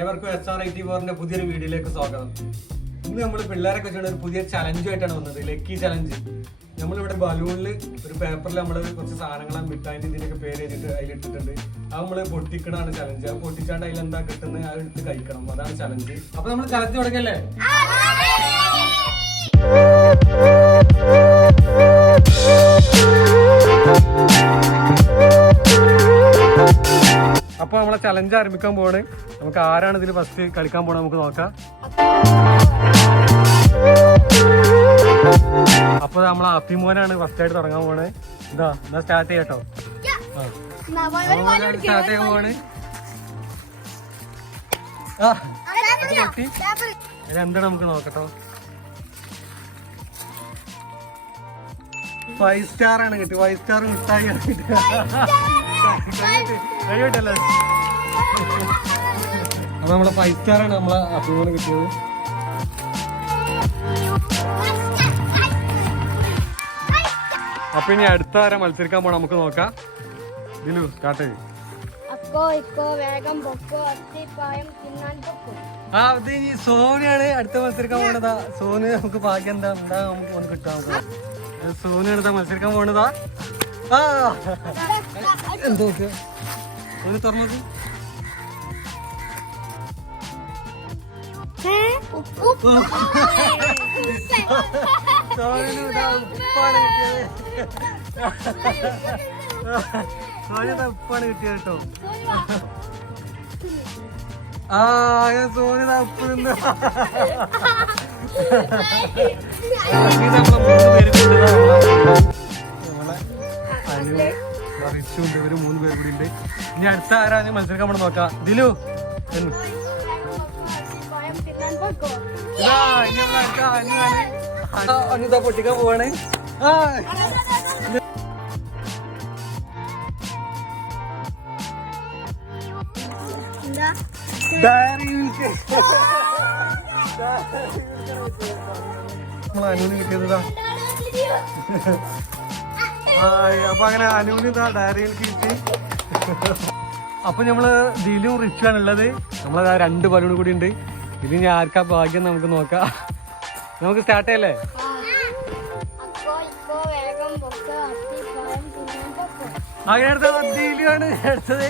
ഏവർക്കും S R T ഫോറിന്റെ പുതിയൊരു വീഡിയോയിലേക്ക് സ്വാഗതം. ഇന്ന് നമ്മൾ പിള്ളേരൊക്കെ ചെയ്യുന്ന ഒരു പുതിയ ചലഞ്ചുമായിട്ടാണ് വന്നത് ലക്കി ചലഞ്ച് നമ്മളിവിടെ ബലൂണിൽ ഒരു പേപ്പറിൽ നമ്മൾ കുറച്ച് സാധനങ്ങളാണ് മിഠായിന്റെ ഇതിനൊക്കെ പേര് എഴുതിയിട്ട് അതിലിട്ടിട്ടുണ്ട്. അത് നമ്മൾ പൊട്ടിക്കണാണ് ചലഞ്ച് ആ പൊട്ടിച്ചാണ്ട് അതിൽ എന്താ കിട്ടുന്നത് അത് എടുത്ത് കഴിക്കണം. അതാണ് ചലഞ്ച് അപ്പൊ നമ്മൾ ചലഞ്ച് തുടങ്ങല്ലേ? അപ്പൊ നമ്മളെ ചലഞ്ച് ആരംഭിക്കാൻ പോവാണ്. നമുക്ക് ആരാണ് ഇതിൽ ഫസ്റ്റ് കളിക്കാൻ പോണത് നമുക്ക് നോക്കാം. അപ്പൊ നമ്മളെ അഭിമോനാണ് ഫസ്റ്റ് ആയിട്ട് തുടങ്ങാൻ പോണേ ഇതാ എന്നാ സ്റ്റാർട്ട് ചെയ്യട്ടോ സ്റ്റാർട്ട് ചെയ്യാൻ പോവാണ്. ആ. എന്താണ് നമുക്ക് നോക്കട്ടോ. ഫൈവ് സ്റ്റാർ ആണ് കിട്ടി ഫൈവ് സ്റ്റാർ മിഠായി ആണ് അപ്പൊ നമ്മളെ ഫൈവ് സ്റ്റാർ ആണ് നമ്മളെ അഭിമോന് കിട്ടിയത്. അപ്പൊ ഇനി അടുത്ത വരെ മത്സരിക്കാൻ പോണം നമുക്ക് നോക്കാം. ദിലു സ്റ്റാർട്ട് ചെയ്യും. ആ അത് ഈ സോനിയാണ് അടുത്ത മത്സരിക്കാൻ പോണതാ. സോന് നമുക്ക് ഭാഗ്യം എന്താ? എന്താ നമുക്ക് കിട്ടാം സോനിയാണ് മത്സരിക്കാൻ പോണതാ. എന്തോ ഒന്ന് തുറന്നത്? ഇതാ ഉപ്പാണ് കിട്ടിയത്. കേട്ടോ. ആ ഞാൻ സോനി ഇതാ ഉണ്ട്. ഇവർ മൂന്ന് പേര് കൂടി ഉണ്ട്. ഇനി അടുത്ത ആരാണ് മത്സരിക്കാൻ നമ്മൾ നോക്കാം. ദിലു. അനിത പൊട്ടിക്ക പോവാണ്. ഡയറി നമ്മളെ അനുവിന് അപ്പൊ അങ്ങനെ അനുവിന് ഇതാ ഡയറി മിൽക്ക് കിട്ടി. അപ്പൊ നമ്മൾ ദിലും റിച്ചാണ് ഉള്ളത്. നമ്മളതാ രണ്ട് ബലൂൺ കൂടി ഉണ്ട്. ഇത് ഞാൻ ആർക്കാ ഭാഗ്യം നമുക്ക് നോക്കാം. നമുക്ക് സ്റ്റാർട്ട് ചെയ്യല്ലേ? അങ്ങനെ അടുത്ത ദിലുവാണ് അടുത്തത്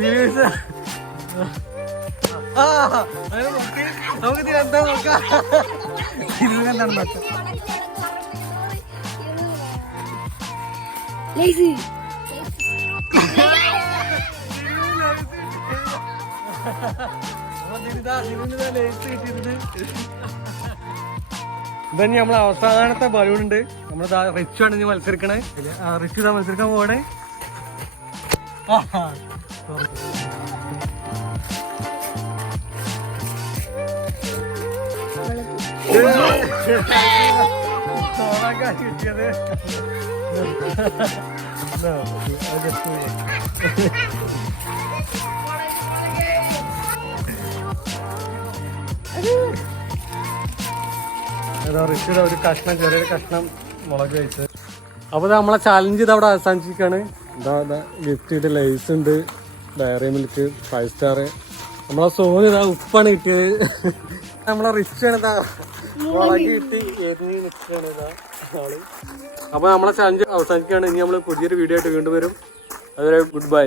ദിലു sir. ആ അങ്ങനെ നോക്ക്. നമുക്ക് എന്താ നോക്കാം? ദിലുവിന് എന്താണ് നോക്കാം ലേസി ഇതന്നെ നമ്മളെ അവസാനത്തെ ബലൂൺ ഉണ്ട്. നമ്മൾ റിച്ചു ആണ് ഇനി മത്സരിക്കണേ. ആ, റിച്ചു ഇതാ മത്സരിക്കാൻ പോകണേ ആഹാ. സോളാക്കാ കിട്ടിയത് No, I just do it. ഏതാ ഋഷിയുടെ ഒരു കഷ്ണം ചെറിയൊരു കഷ്ണം മുളക് കഴിച്ച് അപ്പോൾ നമ്മളെ ചാലഞ്ച് ഇത് അവിടെ അവസാനിച്ചിരിക്കുകയാണ്. ഇതാ ഇതാ ഗിഫ്റ്റ് ലൈസ് ഉണ്ട്. ഡയറി മിൽക്ക് ഫൈവ് സ്റ്റാർ നമ്മളെ സോന് ഇതാ ഉപ്പാണ് കിട്ടിയത്. നമ്മളെ റിച്ചാണ് ഇതാ അപ്പോൾ നമ്മളെ ചാലഞ്ച് അവസാനിക്കുകയാണ്. ഇനി നമ്മൾ പുതിയൊരു വീഡിയോ ആയിട്ട് വീണ്ടും വരും. അതുവരെ ഗുഡ് ബൈ